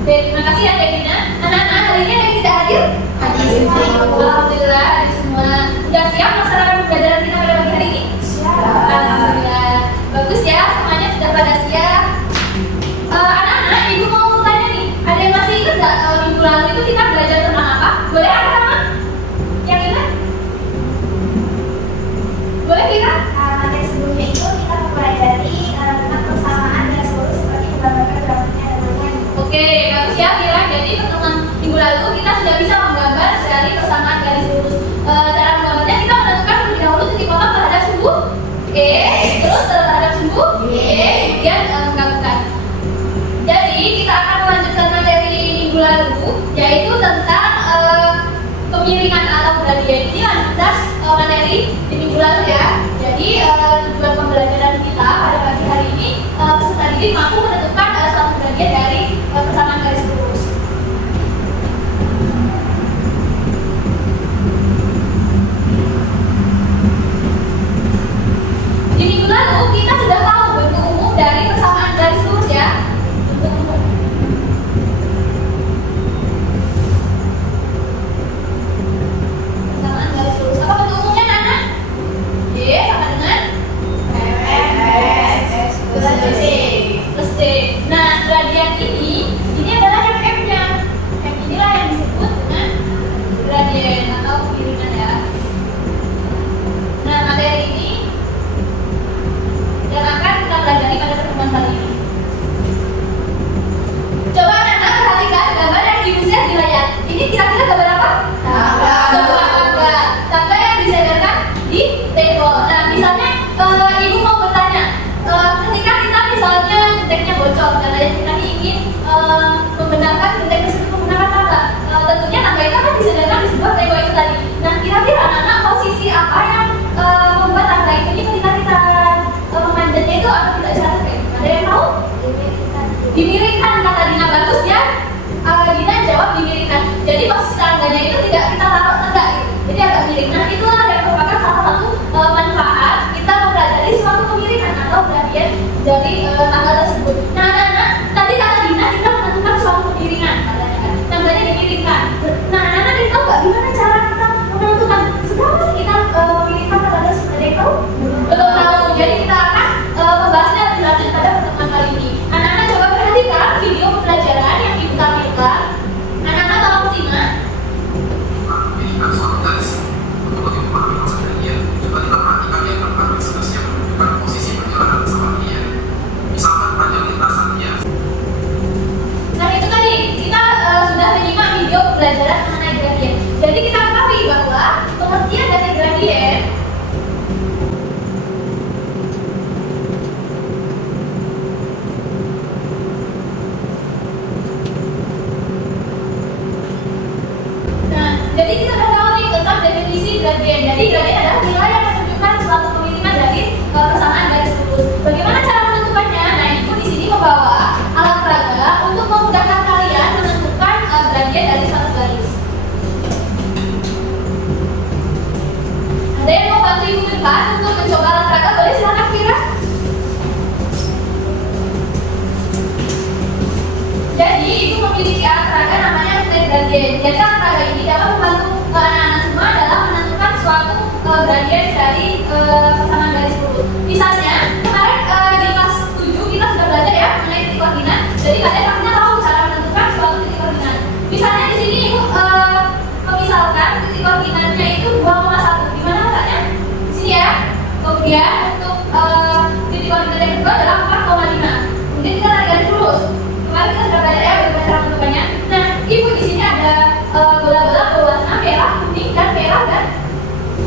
Terima kasih ya Devina. Anak-anak hari ini ada yang tidak hadir? Hadir. Alhamdulillah hadir semua. Sudah siap melaksanakan pembelajaran kita pada pagi hari ini? Siap. Alhamdulillah. Bagus ya, semuanya sudah pada siap. Anak-anak, ibu mau tanya nih, ada yang masih ingat nggak minggu lalu itu kita belajar tentang apa? Boleh ada nama? Yang ingat? Boleh kita? Materi sebelumnya itu kita mempelajari tentang persamaan dan seluruh seperti menggambarkan grafiknya dan lain-lain. Oke, bagus ya Mira. Jadi pertemuan minggu lalu kita sudah bisa menggambar dari persamaan garis lurus. Cara menggambarnya kita menentukan terlebih dahulu titik potong terhadap sumbu E, terus terhadap sumbu Y, kemudian menggabungkan. Jadi kita akan melanjutkan materi minggu lalu, yaitu tentang kemiringan atau gradien. Ini lanjutan materi di minggu lalu ya. Jadi tujuan pembelajaran kita pada pagi hari ini peserta didik mampu menentukan suatu gradien dari persamaan garis lurus. Di minggu lalu kita sudah tahu bentuk umum dari persamaan garis lurus ya. Bentuk umum. Persamaan garis lurus. Apa bentuk umumnya Nana? Y sama dengan S plus C. plus T. Nah, gradien ini adalah yang M-nya. M inilah yang disebut dengan gradien atau kemiringan ya. Nah, materi ini yang akan kita pelajari pada pertemuan kali ini. Coba anak-anak perhatikan gambar yang ibu share di layar. Ini kira-kira gambar apa? Tangga. Sebuah tangga. Tangga yang disediakan di tembok. Nah, misalnya ibu mau bertanya, ketika kita misalnya gentengnya bocor dan ayah kita ingin membenarkan genteng tersebut menggunakan tangga, tentunya tangga itu akan disediakan di sebuah tembok itu tadi. Nah, kira-kira anak-anak posisi apa yang membuat tangga itu ketika kita memanjatnya itu atau tidak jatuh kayak ada yang tahu? Dimiringkan kata Dina, bagus ya. Dina jawab dimiringkan. Jadi posisi tangganya itu tidak kita taruh tegak gitu. Jadi agak miring. Nah, itulah yang merupakan salah satu manfaat kita mempelajari suatu kemiringan atau gradien dari tangga tersebut. Nah, anak-anak, tadi kata Dina kita menentukan suatu kemiringan katanya kan. Tangganya dimiringkan. Nah, anak-anak ini tahu nggak gimana cara kita menentukan seberapa sih kita memiringkan tangga tersebut? Ada yang tahu? Belum tahu. Jadi kita akan membahasnya lebih lanjut pada pertemuan kali ini. Anak-anak coba perhatikan video pembelajaran yang ibu tampilkan. Anak-anak tolong simak. Memilihkan suatu garis untuk lebih memahami konsep gradien, coba kita perhatikan diagram grafik sebelas yang menunjukkan posisi perjalanan pesawat dia. Misalkan panjang lintasannya. Nah, itu tadi kita sudah menyimak video pembelajaran mengenai gradien. Jadi kita ketahui bahwa pengertian dari gradien jadi kita sudah tahu nih tentang definisi gradien. Jadi gradien adalah nilai yang menunjukkan suatu kemiringan dari persamaan garis lurus. Bagaimana cara menentukannya? Nah, ibu di sini membawa alat peraga untuk memudahkan kalian menentukan gradien dari suatu garis. Ada yang mau bantu ibu Mirvan untuk mencoba alat peraga? Boleh silakan Kira. Jadi ibu memiliki alat peraga namanya metode gradien. Jadi alat peraga ini dapat membantu anak-anak semua dalam menentukan suatu gradien dari persamaan garis lurus. Misalnya kemarin di kelas 7 kita sudah belajar ya mengenai titik koordinat. Jadi kalian pastinya tahu cara menentukan suatu titik koordinat. Misalnya di sini ibu memisalkan titik koordinatnya itu 2,1. Di mana letaknya? Di sini ya. Kemudian untuk titik koordinat yang kedua adalah 4,5. Kemudian kita tarik garis lurus. Kemarin kita sudah belajar ya bagaimana cara menentukannya. Nah, ibu di sini ada bola-bola berwarna merah, kuning, dan merah dan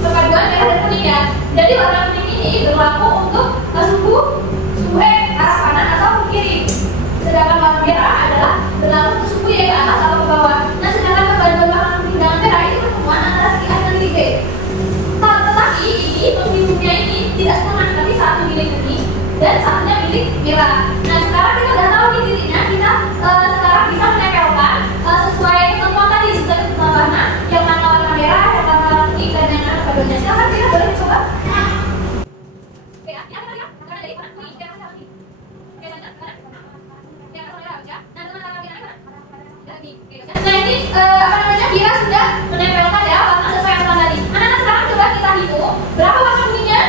perpaduan merah dan kuning ya. Jadi warna kuning ini berlaku untuk sumbu sedangkan warna merah adalah berlalu ke suku Y ke atas atau ke bawah. Nah, sedangkan kebantuan belakang pinggangan merah itu pertemuan antara titik A dan titik B. Tetapi ini pemiliknya ini tidak sama, tapi satu milik ini dan satunya milik merah. Nah, sekarang kita udah tahu nih titiknya, kita sekarang bisa menempelkan sesuai ketentuan tadi, sesuai ketentuan warna, yang mana warna merah, yang mana warna putih, dan yang mana keduanya. Silakan kita boleh coba. Oke, karena dari warna kuning, kita kasih lagi. Oke, mana? Yang warna merah aja. Nah, teman-teman kita mana? Nah, ini apa namanya? Kira sudah menempelkan ya warna sesuai aturan tadi. Anak-anak sekarang coba kita hitung berapa warna kuningnya?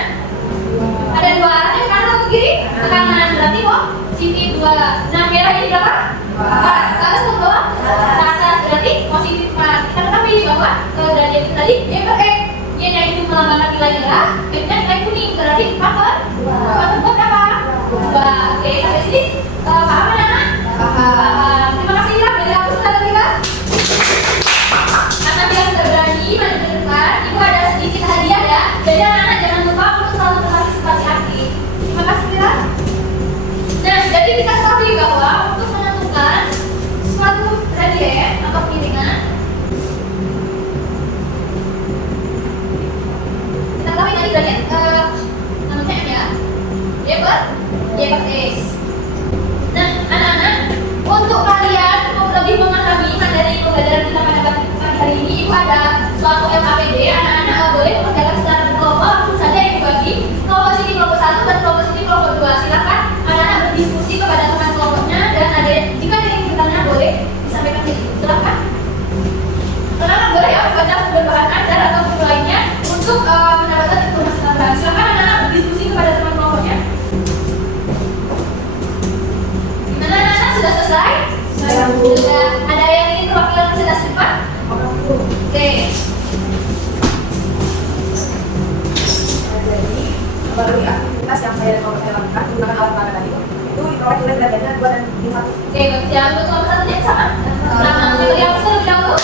Ada 2, arahnya ke kanan atau ke kiri? Ke kanan, berarti positif 2. Nah, merah ini berapa? 4. Ke atas atau ke bawah? Ke atas, berarti positif 4. Kita ketahui bahwa gradien itu tadi Y per X. Y-nya itu melambangkan nilai merah, X-nya nilai kuning, berarti 4 per 2 berapa? 2. Oke, sampai sini paham anak-anak? Paham. Terima kasih ya, dari aku sudah kita. Karena dia sudah berani maju ke depan, ibu ada sedikit hadiah ya. Jadi anak-anak jangan lupa untuk selalu berpartisipasi aktif. Terima kasih Mira. Nah, jadi kita ketahui bahwa untuk menentukan suatu gradien atau piringan, kita tahu tadi gradien namanya M ya, Y per X. Nah, anak-anak, untuk kalian lebih memahami materi pembelajaran kita pada pagi hari ini, ibu ada suatu MAPD. Anak-anak boleh mengerjakan secara berkelompok, langsung saja ibu bagi kelompok sini kelompok 1 dan kelompok sini kelompok 2. Silakan anak-anak berdiskusi kepada teman kelompoknya, dan ada jika ada yang bertanya boleh disampaikan ke ibu. Silakan. Anak-anak boleh ya membaca sumber bahan ajar atau buku lainnya untuk mendapatkan informasi tambahan. Silakan anak-anak berdiskusi kepada teman kelompoknya. Gimana anak-anak, sudah selesai? Sudah. Ada yang ingin perwakilan presentasi depan? Oke. Jadi melalui aktivitas yang saya dan saya lakukan menggunakan alat peraga tadi itu diperoleh oleh gradiennya 2 dan 1. Oke, bagus ya. Untuk kelompok satunya sama? Sama. Untuk yang terlebih dahulu.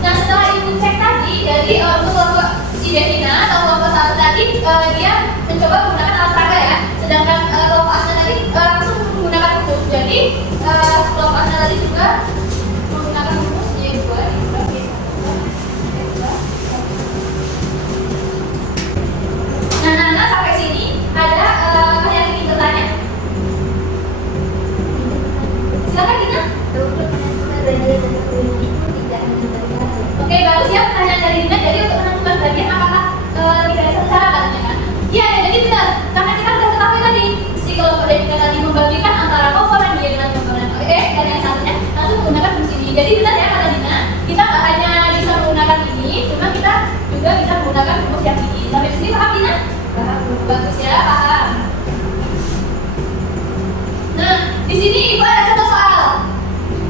Nah, setelah ibu cek tadi, jadi untuk kelompok si Devina atau kelompok 1 tadi, dia mencoba menggunakan alat peraga ya. Sedangkan kelompok Asna tadi langsung menggunakan rumus. Jadi kelompok Asna tadi juga menggunakan rumus Y2 dibagi 2. Nah, anak-anak sampai sini ada yang ingin bertanya? Silakan Dina. Oke, bagus ya pertanyaan dari Dina. Jadi untuk menentukan gradien apakah tidak ada satu cara katanya kan? Iya, jadi benar. Karena kita sudah ketahui tadi si kelompok Devina tadi membagikan antara komponen Y dengan komponen X, dan yang satunya langsung menggunakan fungsi ini. Jadi benar ya kata Dina, kita nggak hanya bisa menggunakan ini, cuma kita juga bisa menggunakan rumus yang ini. Sampai sini paham Dina? Bagus ya, paham. Nah, di sini ibu ada contoh soal.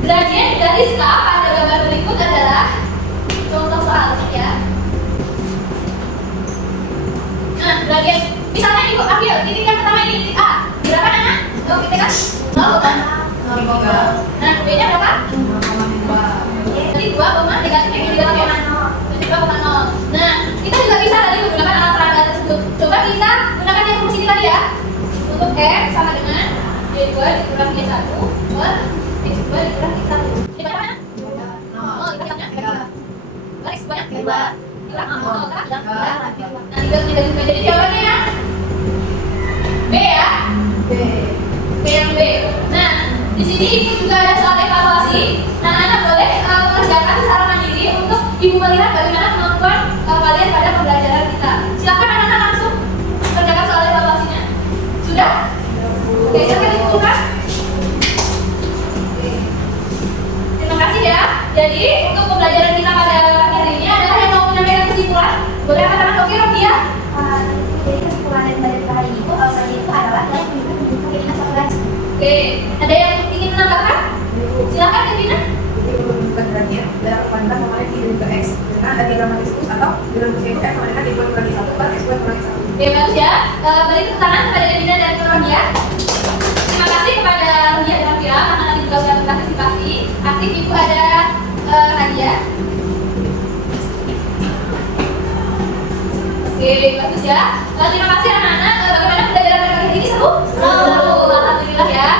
Gradien dari K pada gambar berikut adalah contoh soalnya ya. Nah, gradien misalnya ibu ambil titik yang pertama ini, titik A. Berapa anak? Oh, kita kan 0 kan? 0,2. Nah, B-nya berapa? 0,2. Jadi 2, negatifnya di dalam ya? 2,0. Nah, kita juga bisa tadi menggunakan alat peraga tersebut. Coba kita gunakan yang rumus ini tadi ya. Untuk X sama dengan Y2 dikurang Y1 per X2 dikurang X1. Ini berapa mana? 0, kita lihatnya X banyak 2 dikurang 0, kan? Nah, tinggal juga. Jadi jawabannya ya B ya? B yang B. Nah, di sini ibu juga ada soal evaluasi. Anak-anak boleh mengerjakan secara mandiri untuk ibu melihat bagaimana kemampuan kalian pada pembelajaran kita. Silakan anak-anak langsung kerjakan soal evaluasinya. Sudah? Oke, silakan dikumpulkan. Terima kasih ya. Jadi untuk pembelajaran kita pada hari ini adalah yang mau menyampaikan kesimpulan. Boleh katakan oke Rodia? Jadi kesimpulan dari hari itu adalah yang menunjukkan keinginan satu garis. Oke, ada yang ingin menambahkan? Silakan Devina. Jadi menunjukkan gradien dalam kuantitas komponen Y dan juga X dengan ada diagram diskus atau dengan fungsi itu X sama dengan Y2 dikurangi 1 per X2 dikurangi 1. Oke, bagus ya. Beri tepuk tangan kepada Devina dan Rodia. Terima kasih kepada Rodia dan Vira karena tadi juga sudah berpartisipasi aktif. Ibu ada hadiah. Oke, bagus ya. Terima kasih anak-anak. Bagaimana pembelajaran pada hari ini? Seru Selalu. Alhamdulillah ya.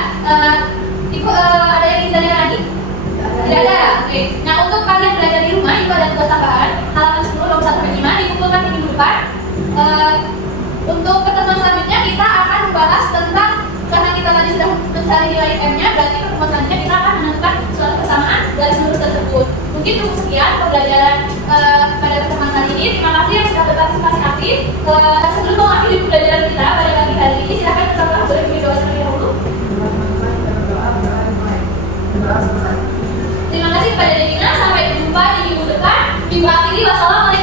Ibu ada yang ingin ditanyakan lagi? Tidak ada. Oke. Nah, untuk kalian belajar di rumah itu ada tugas tambahan halaman 10 nomor 1 sampai 5 dikumpulkan di minggu depan. Untuk pertemuan selanjutnya kita akan membahas tentang, karena kita tadi sudah mencari nilai M-nya, berarti pertemuan selanjutnya kita akan menentukan suatu persamaan garis lurus tersebut. Mungkin cukup sekian pembelajaran pada pertemuan kali ini. Terima kasih yang sudah berpartisipasi aktif. Sebelum mengakhiri pembelajaran kita pada pagi hari ini, silakan kita boleh bikin doa terlebih dahulu. Terima kasih kepada Devina. Sampai jumpa di minggu depan. Minggu akhiri. Wassalamualaikum.